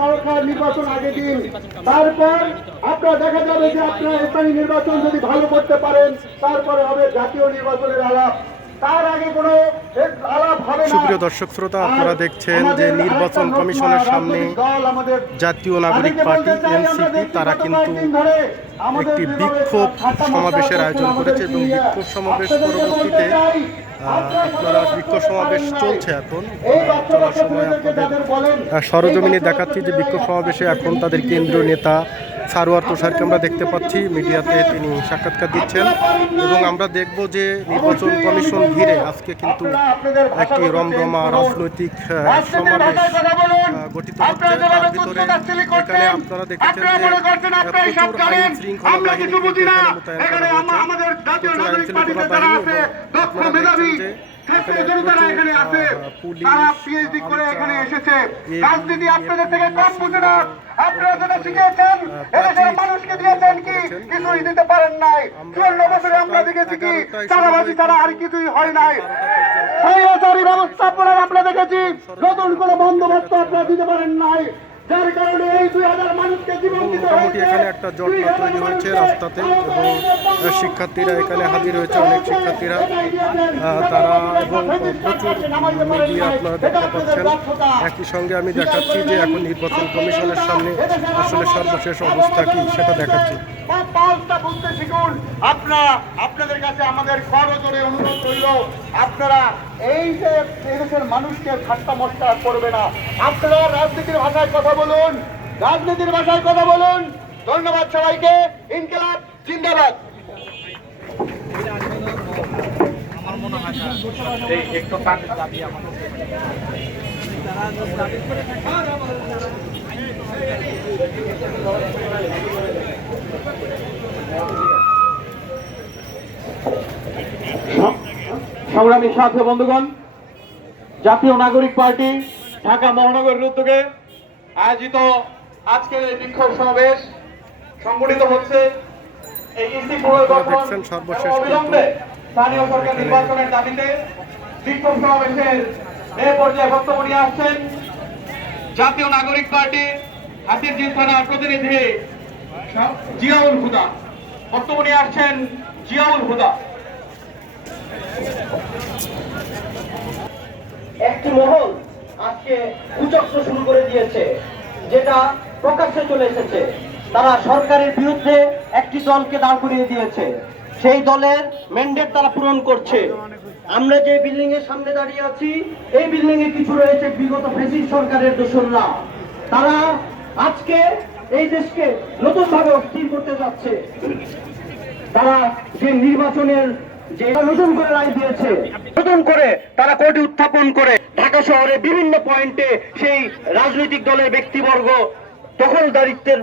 সরকার নির্বাচন আগে দিন। তারপর আপনারা দেখা যাবে যে আপনারা স্থানীয় নির্বাচন যদি ভালো করতে পারেন, তারপরে হবে জাতীয় নির্বাচনের আলাপ। সুপ্রিয় দর্শক শ্রোতা আপনারা দেখছেন যে নির্বাচন কমিশনের সামনে জাতীয় নাগরিক পার্টি এনসিপি তারা কিন্তু একটি বিক্ষোভ সমাবেশের আয়োজন করেছে এবং বিক্ষোভ সমাবেশ পরবর্তীতে আপনারা বিক্ষোভ সমাবেশ চলছে এখন। চলার সময় আপনাদের সরজমিনে দেখাচ্ছি যে বিক্ষোভ সমাবেশে এখন তাদের কেন্দ্রীয় নেতা সারোয়ার তুষারকে আমরা দেখতে পাচ্ছি। মিডিয়াতে তিনি সাক্ষাৎকার দিচ্ছেন এবং আমরা দেখব যে নির্বাচন কমিশন ঘিরে আজকে কিন্তু একটি রমরমা রাজনৈতিক সমাবেশ গঠিত হচ্ছে। তার ভিতরে এখানে আপনারা দেখেছেন যে প্রচুর আইন শৃঙ্খলা বাহিনী মোতায়েন করা হয়েছে। প্রচুর আইন শৃঙ্খলা বাহিনী আপনারা মেধাবী, দেখছেন যে ক্ষেত্রে এখানে জনতারা এখানে আছে। তারা PhD করে এখানে এসেছে। রাজনীতি আপনাদের থেকে কম বুঝে না। আপনারা যেটা শিখিয়েছেন, এদেশের মানুষকে দিয়েছেন কি? করেছেন। কিছুই দিতে পারেন নাই। চুয়ান্ন বছরে আমরা দেখেছি কি? চাঁদাবাজি ছাড়া আর কিছুই হয় নাই। স্বৈরাচারী আমরা দেখেছি নতুন কোনো বন্দোবস্ত আপনারা দিতে পারেন নাই যার কারণে মোটামুটি এখানে একটা জটলা তৈরি হয়েছে রাস্তাতে এবং শিক্ষার্থীরা এখানে হাজির হয়েছে অনেক শিক্ষার্থীরা। তারা এবং প্রচুর মিডিয়া আপনারা দেখতে পাচ্ছেন। একই সঙ্গে আমি দেখাচ্ছি যে এখন নির্বাচন কমিশনের সামনে আসলে সর্বশেষ অবস্থা কি সেটা দেখাচ্ছি। আপনারা আপনাদের কাছে আমাদের করজোরে অনুরোধ রইল। আপনারা এই যে এদেশের মানুষকে ঠাট্টা মস্কা করবে না। আপনারা রাজনীতির ভাষায় কথা বলুন। রাজনীতির ভাষায় কথা বলুন। ধন্যবাদ সবাইকে। ইনকিলাব, জিন্দাবাদ। সংগ্রামী সাথী বন্ধুগণ, জাতীয় নাগরিক পার্টি ঢাকা মহানগরের উদ্যোগে আয়োজিত আজকের এই বিক্ষোভ সমাবেশ সংগঠিত হচ্ছে এই ইসি পুনর্গঠন সর্বশেষ অবিলম্বে স্থানীয় সরকার নির্বাচনের দাবিতে বিক্ষোভ সমাবেশের এ পর্যায়ে বক্তব্য নিয়ে আসছেন জাতীয় নাগরিক পার্টি হাতিরঝিল থানার প্রতিনিধি জিয়াউল হুদা। বক্তব্য নিয়ে আসছেন জিয়াউল হুদা। একটি মহল আজকে কুচক্র শুরু করে দিয়েছে যেটা প্রকাশ্যে চলে এসেছে। তারা সরকারের বিরুদ্ধে একটি দলকে দাঁড় করিয়ে দিয়েছে। সেই দলের ম্যান্ডেট তারা পূরণ করছে। আমরা যে বিল্ডিং এর সামনে দাঁড়িয়ে আছি, এই বিল্ডিং এ কিছু রয়েছে বিগত ফেসিস সরকারের দোসররা তারা আজকে এই দেশকে নতুন ভাবে অস্থির করতে যাচ্ছে। তারা যে নির্বাচনের যে নতুন করে রায় দিয়েছে, নতুন করে তারা কোর্টে উত্থাপন করে ঢাকা শহরে বিভিন্ন পয়েন্টে সেই রাজনৈতিক দলের ব্যক্তিবর্গ দখলদারিত্বের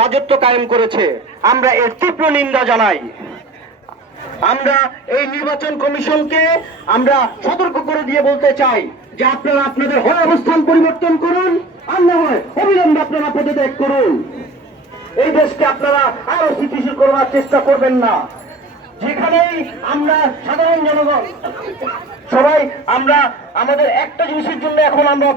রাজত্ব কায়েম করেছে। আমরা এর তীব্র নিন্দা জানাই। আমরা এই নির্বাচন কমিশনকে আমরা সতর্ক করে দিয়ে বলতে চাই যে আপনারা আপনাদের হয় অবস্থান পরিবর্তন করুন, আর না হয় অবিলম্বে আপনারা পদত্যাগ করুন। এই দেশকে আপনারা আরও স্থিতিশীল করবার চেষ্টা করবেন না। যেখানেই আমরা সাধারণ জনগণ, সবাই আমরা, আমাদের একটা জিনিসের জন্য এখন আমরা